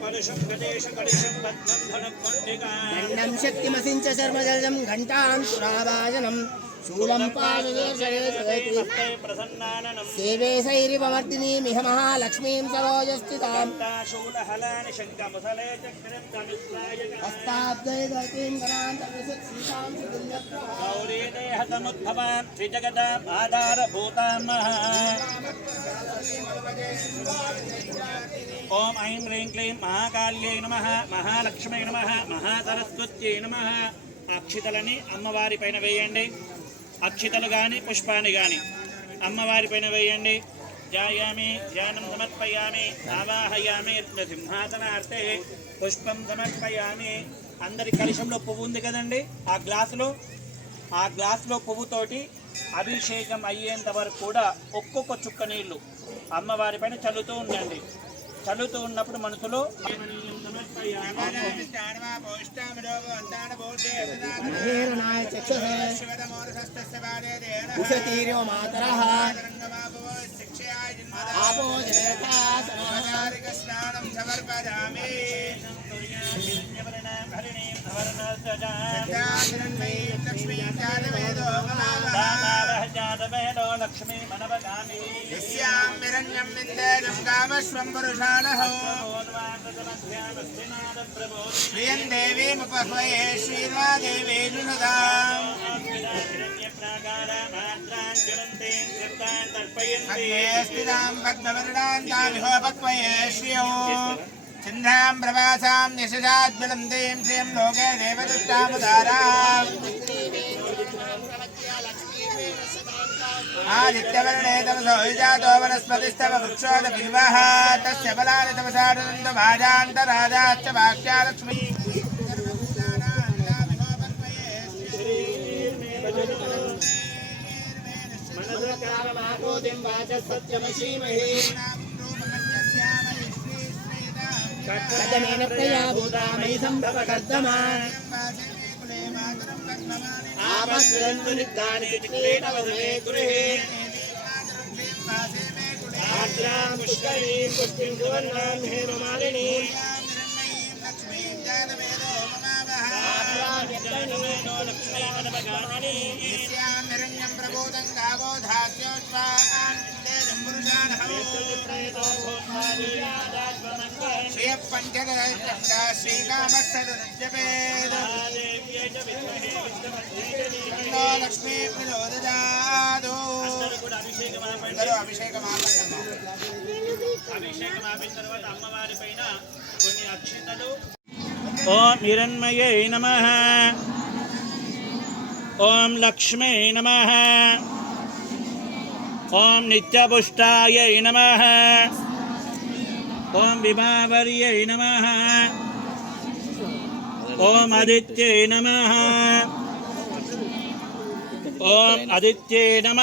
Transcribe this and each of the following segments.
కలుషం గణేశ కలుషం పద్మం ఫలం పండిగా దండం శక్తిమసించ శర్మజలం ఘంటాంకురాభాజనం శూలం పాదదేశయతి ప్రసన్నాననం ఓం ఐం హ్రీం క్లీం మహాకాళ్యై నమ మహాలక్ష్మై నమ మహాసరస్వత్యై నమ. అక్షితలని అమ్మవారి పైన వేయండి. అక్షితలు కానీ పుష్పాన్ని కానీ అమ్మవారి పైన వేయండి. ధ్యాయామి ధ్యానం సమర్పయామి ఆవాహయామి సింహాసనార్థే పుష్పం సమర్పయామి. అందరి కలుషంలో పువ్వు ఉంది కదండి? ఆ గ్లాసులో ఆ గ్లాసులో పువ్వుతోటి అభిషేకం అయ్యేంత వరకు కూడా ఒక్కొక్క చుక్క నీళ్ళు అమ్మవారి పైన చల్లుతూ ఉండండి చల్లుతూ ఉన్నప్పుడు మనసులో మహేరణాయ చక్షుషే ఉషతీర్యో మాతరః ఆపో స్నానం సమర్పయామి లక్ష్మీ జాతవేదో లక్ష్మీ మనవగామి యస్యాం విరణ్యం విందేజం కామశ్వం పురుషాణహో శ్రియం. దేవీముపహ్వయే శ్రీర్వాదేవీ జునదాం పద్మే స్థితాం పద్మవర్ణాంతామిహోపక్వయే శ్రియో చిందాం ప్రవాసాం నిశజాజ్వలంతీం శ్రియం లోకే దేవదుష్టాముదారాం ఆదిత్యవర్ణే తమసో విజాతో వనస్పతిస్తవ వృక్షోద బిల్వః తస్య బలాని తమసానంద భాజాంతరాజాశ్చ వాక్యాలక్ష్మీ మనసకారమాకోతిం వాచసత్యమసీమహే కథమేన ప్రయాభూతామై సంభవకర్తమా ఆపస్రంతు నిద్దాని చిక్లేటవసే గృహే ఆర్ద్రాం పుష్కరీం పుష్టిం సువర్ణాం హేమమాలినీ ప్రబోధం గావో ధాస్యోత్వాన్ శ్రియ పంచదశ అభిషేకం అభిషేకం ఆపిన తర్వాత అమ్మవారి పైన కొన్ని ఓం హిరణ్మయై నమ. ఓం లక్ష్మీ నమ. ఓం నిత్యపుష్టాయ నమ. ఓం విభావర్య నమ. ఓం ఆదిత్య నమ. ఓం ఆదిత్య నమ.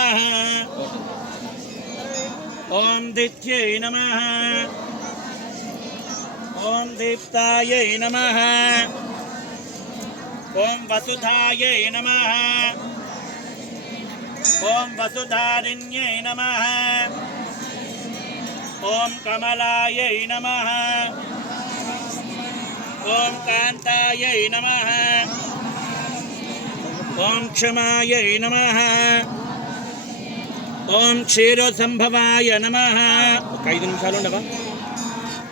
ఓం దిత్య నమ. ఓం దీప్తాయ నమ. ఓం వసుధాయ నమ. ఓం వసుధారిణ్యై నమ. ఓం కమలాయై నమ. ఓం కాంతాయై నమ. ఓం క్షమాయై నమ. ఓం క్షీరోత్సంభవాయ నమ. ఒక ఐదు నిమిషాలు ఉండవా?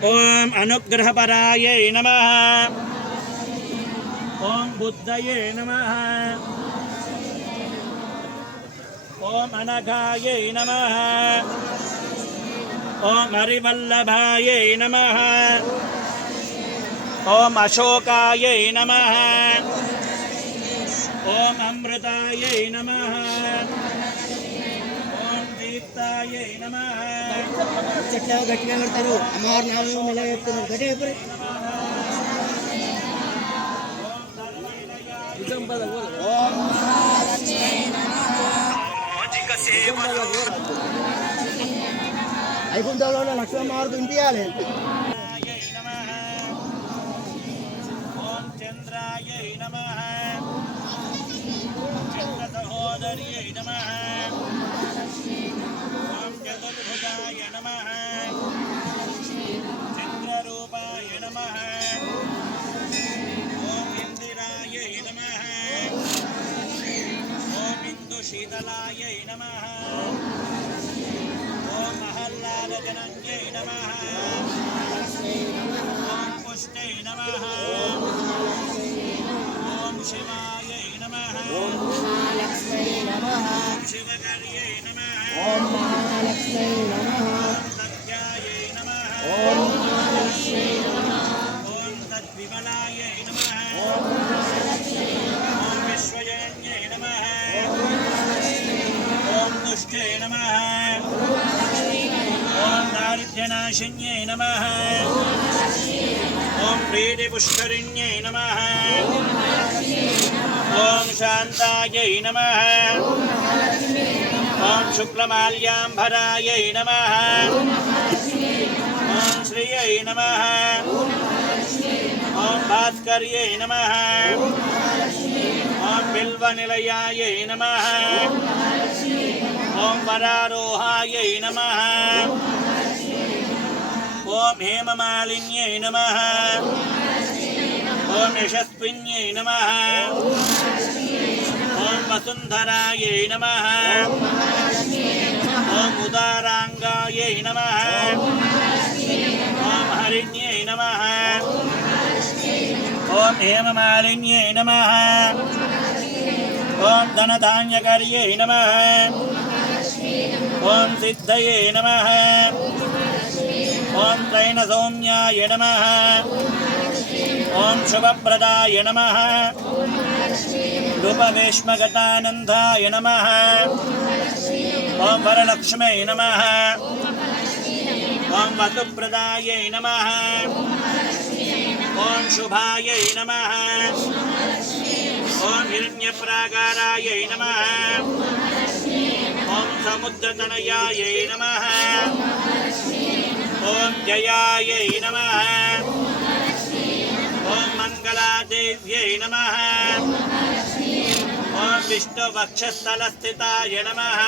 ఓం అనుగ్రహపరాయై నమ. ఓం బుద్ధయే నమ. అనఘాయై నమ. ఓం హరివల్లభాయై నమ. ఓం అశోకాయై నమ. ఓం అమృతాయై నమ. ఓం దీప్తాయై నమ. చెట్ల గట్టిగా పెడతారు అమ్మవారి నామం. ఇలా చెప్తున్నారు గట్టిగా చెప్పరు ఓం వైకుంఠంలో ఉన్న లక్ష్మమ్మవారికి వినిపించాలి చంద్రాయై నమః. ఓం చంద్ర సహోదర్యై నమ. ఓం జగద్భుజాయ నమ. शीतलायै नमः ॐ महल्लालजनन्यै नमः ॐ पुष्टै नमः ॐ शिवायै नमः शिवकार्यै नमः ॐ महालक्ष्म्यै नमः सत्यायै नमः ॐ महालक्ष्म्यै नमः ॐ तद्विमलायै नमः नमः। ॐ दारिद्र्यनाशिन्यै नमः। ॐ प्रीतिपुष्करिण्यै नमः। ॐ शान्तायै नमः। ॐ शुक्लमाल्याम्भरायै नमः। ॐ श्रियै नमः। ॐ भास्कर्यै नमः। ॐ बिल्वनिलयायै नमः। ఓం వరారోహాయై నమ. ఓం హేమమాలిన్యై నమ. ఓం యశస్విన్యై నమ. ఓం వసుంధరాయై నమ. ఓం ఉదారాంగాయై నమ. ఓం హరిణ్యై నమ. ఓం హేమమాలిన్యై నమ. ఓం ధనధాన్యకర్యై నమ. ॐ सिद्धये नमः। ॐ त्रैणसौम्याय नमः। ॐ शुभप्रदाय नमः। रूपवेश्मगतानन्दाय नमः। ॐ वरलक्ष्मै नमः। ॐ वसुप्रदायै नमः। ॐ शुभायै नमः। ॐ हिरण्यप्राकारायै नमः। समुद्रतनयायै नमः ॐ जयायै नमः ॐ मङ्गलादेव्यै नमः ॐ विष्णुवक्षस्थलस्थिताय नमः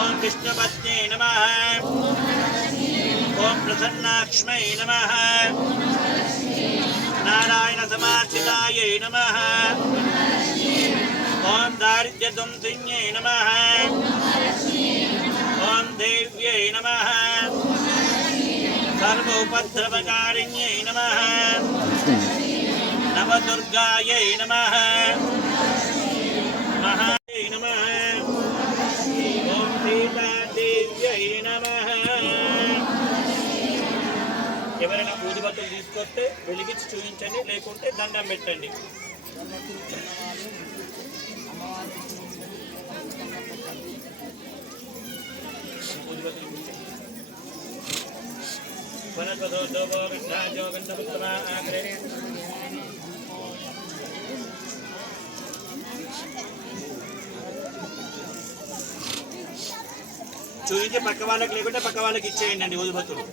ॐ विष्णुपत्न्यै नमः ॐ प्रसन्नाक्ष्मै नमः नारायणसमार्चितायै नमः ఓం దారిద్ర్యం తుణ్యై నమ ఓం దేవ్యై నమ సర్వోపద్రవకారిణ్యై నమ నవదుర్గాయై నమ నమ ఓం సీతాదేవ్యై నమ ఎవరైనా తీసుకొస్తే వెలిగించి చూపించండి లేకుంటే దండం పెట్టండి. ఊదిబత్తులు చూపించి పక్క వాళ్ళకి లేకుంటే పక్క వాళ్ళకి ఇచ్చేయండి అండి ఊదుబత్తులు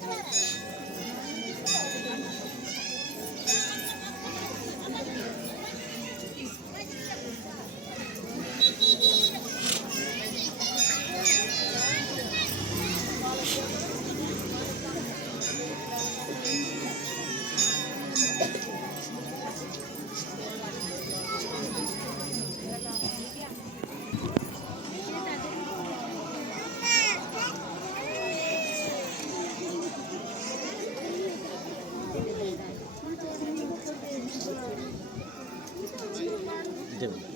দেব না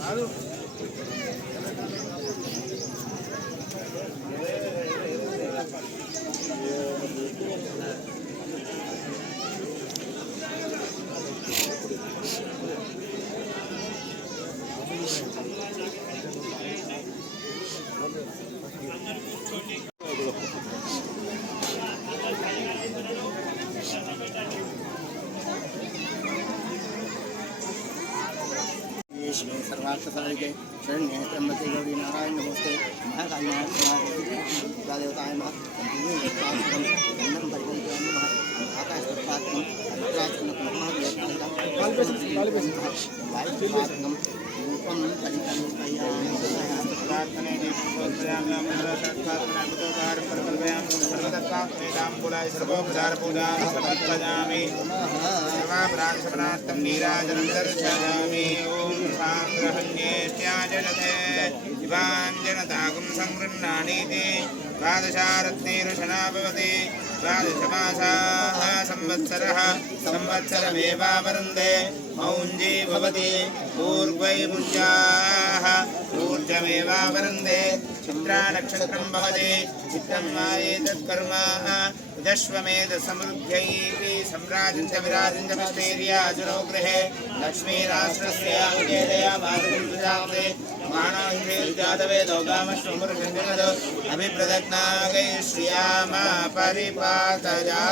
కాదు राष्ट्रशरण के शरण्य त्र्यंबके गौरी नारायण नमस्ते महाकाल्याण महादेवताय महत्म परिवर्तन आकाश तत्वात्म रूपम परिकल्पया प्रार्थने दीपोत्सयामि अमृतसत्पात्रं कुतोकारं प्रकल्पयामि सर्वदत्तात्मेकाम्बुलाय सर्वोपचारपूजां समर्पयामि सर्वापराधशमनार्थं नीराजनं दर्शयामि ॐ साङ्ग्रहण्येत्याजनते दिवाञ्जनतागुं सङ्गृह्णानीति द्वादशारत्नेरुशना भवति द्वादशमासाः संवत्सरः संवत्सरमेवावरुन्धे मौञ्जी भवति पूर्वै मुञ्जाः ऊर्जमेवावरुन्धे चित्रानक्षत्रं भवति चित्रं वा एतत्कर्म दश्वमेधसमृद्ध्यैः सम्राजञ्च विराजञ्च विष्णेर्याजुनो गृहे लक्ष्मीराष्ट्रस्य उदयदया मातृजाते मानवेदो गामश्वमुरुषङ्गद अभिप्रदग्नागै श्रियामा परिपातया